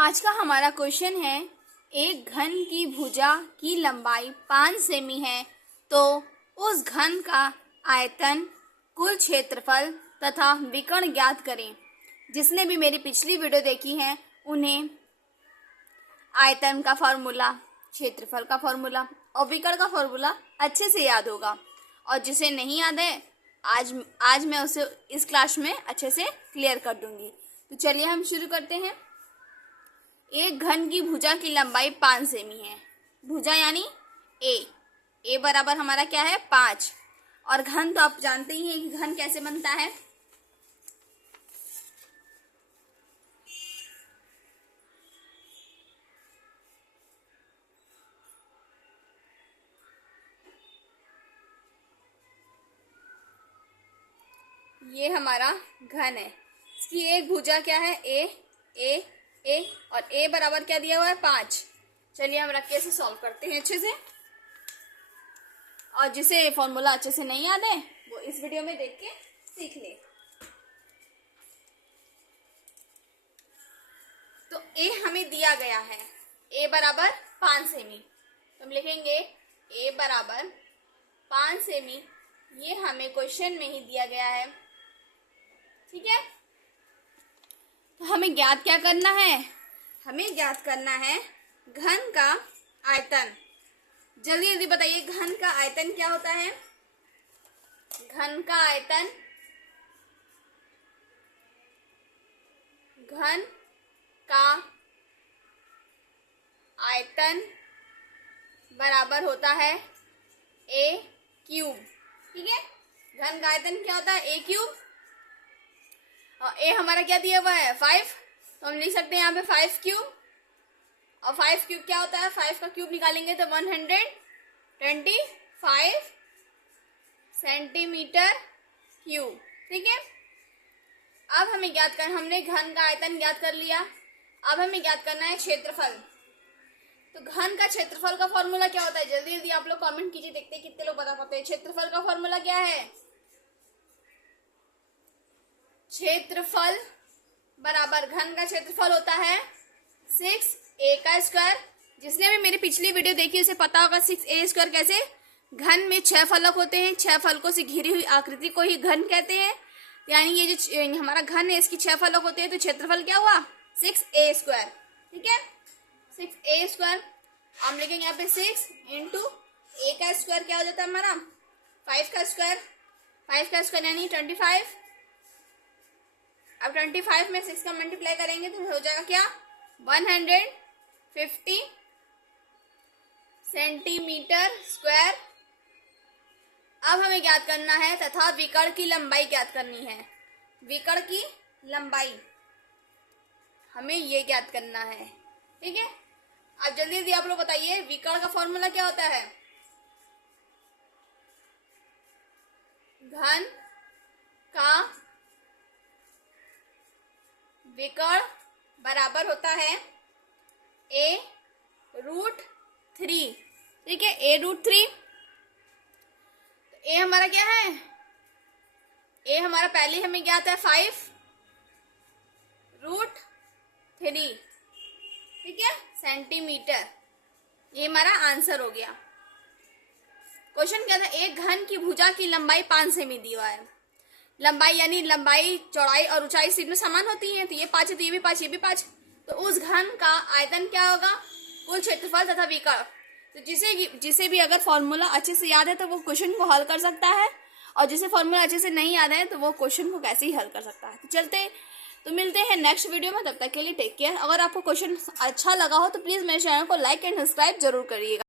आज का हमारा क्वेश्चन है, एक घन की भुजा की लंबाई 5 सेमी है तो उस घन का आयतन, कुल क्षेत्रफल तथा विकर्ण ज्ञात करें। जिसने भी मेरी पिछली वीडियो देखी है उन्हें आयतन का फॉर्मूला, क्षेत्रफल का फॉर्मूला और विकर्ण का फॉर्मूला अच्छे से याद होगा, और जिसे नहीं याद है आज मैं उसे इस क्लास में अच्छे से क्लियर कर दूंगी। तो चलिए हम शुरू करते हैं। एक घन की भुजा की लंबाई 5 सेमी है। भुजा यानी ए बराबर हमारा क्या है 5, और घन तो आप जानते ही हैं कि घन कैसे बनता है। ये हमारा घन है, इसकी एक भुजा क्या है ए और ए बराबर क्या दिया हुआ है 5। चलिए हम रख के इसे सॉल्व करते हैं अच्छे से, और जिसे फॉर्मूला अच्छे से नहीं याद है वो इस वीडियो में देख के सीख ले। तो ए हमें दिया गया है, ए बराबर 5 सेमी, तो हम लिखेंगे ए बराबर 5 सेमी। ये हमें क्वेश्चन में ही दिया गया है, ठीक है। तो हमें ज्ञात क्या करना है, हमें ज्ञात करना है घन का आयतन। जल्दी जल्दी बताइए, घन का आयतन क्या होता है। घन का आयतन, घन का आयतन बराबर होता है ए क्यूब, ठीक है। घन का आयतन क्या होता है ए क्यूब, और ए हमारा क्या दिया हुआ है 5, तो हम लिख सकते हैं यहाँ पे 5 क्यूब। और 5 क्यूब क्या होता है, 5 का क्यूब निकालेंगे तो 125 सेंटीमीटर क्यूब, ठीक है। अब हमें ज्ञात करना, हमने घन का आयतन ज्ञात कर लिया, अब हमें ज्ञात करना है क्षेत्रफल। तो घन का क्षेत्रफल का फॉर्मूला क्या होता है, जल्दी जल्दी आप लोग कमेंट कीजिए, देखते हैं कितने लोग बता पाते हैं। क्षेत्रफल का फॉर्मूला क्या है, क्षेत्रफल बराबर घन का क्षेत्रफल होता है 6a का स्क्वायर। जिसने भी मेरी पिछली वीडियो देखी उसे पता होगा 6a स्क्वायर कैसे। घन में 6 फलक होते हैं, 6 फलकों से घिरी हुई आकृति को ही घन कहते हैं। यानी ये जो हमारा घन है इसकी 6 फलक होते हैं, तो क्षेत्रफल क्या हुआ 6a स्क्वायर, ठीक है। 6a स्क्वायर हम लिखेंगे यहाँ पे 6 इंटू a का स्क्वायर क्या हो जाता है हमारा 5 का स्क्वायर। 5 का स्क्वायर यानी 25। अब 25 में 6 का मल्टीप्लाई करेंगे तो हो जाएगा क्या 150 सेंटीमीटर स्क्वायर। अब हमें ज्ञात करना है तथा विकर्ण की लंबाई ज्ञात करनी है। विकर्ण की लंबाई हमें ये ज्ञात करना है, ठीक है। अब जल्दी जल्दी आप लोग बताइए, विकर्ण का फॉर्मूला क्या होता है। घन का विकर्ण बराबर होता है a√3, ठीक है, a√3। ए हमारा क्या है, ए हमारा पहले हमें ज्ञात है 5√3, ठीक है, सेंटीमीटर। ये हमारा आंसर हो गया। क्वेश्चन क्या था, एक घन की भुजा की लंबाई 5 सेमी दी हुआ है। लंबाई यानी लंबाई, चौड़ाई और ऊंचाई सीधे समान होती है, तो ये 5 है तो ये भी 5, ये भी 5। तो उस घन का आयतन क्या होगा, कुल क्षेत्रफल तथा विकर्ण। तो जिसे भी अगर फॉर्मूला अच्छे से याद है तो वो क्वेश्चन को हल कर सकता है, और जिसे फॉर्मूला अच्छे से नहीं याद है तो वो क्वेश्चन को कैसे ही हल कर सकता है। तो मिलते हैं नेक्स्ट वीडियो में, तब तक के लिए टेक केयर। अगर आपको क्वेश्चन अच्छा लगा हो तो प्लीज़ मेरे चैनल को लाइक एंड सब्सक्राइब जरूर करिएगा।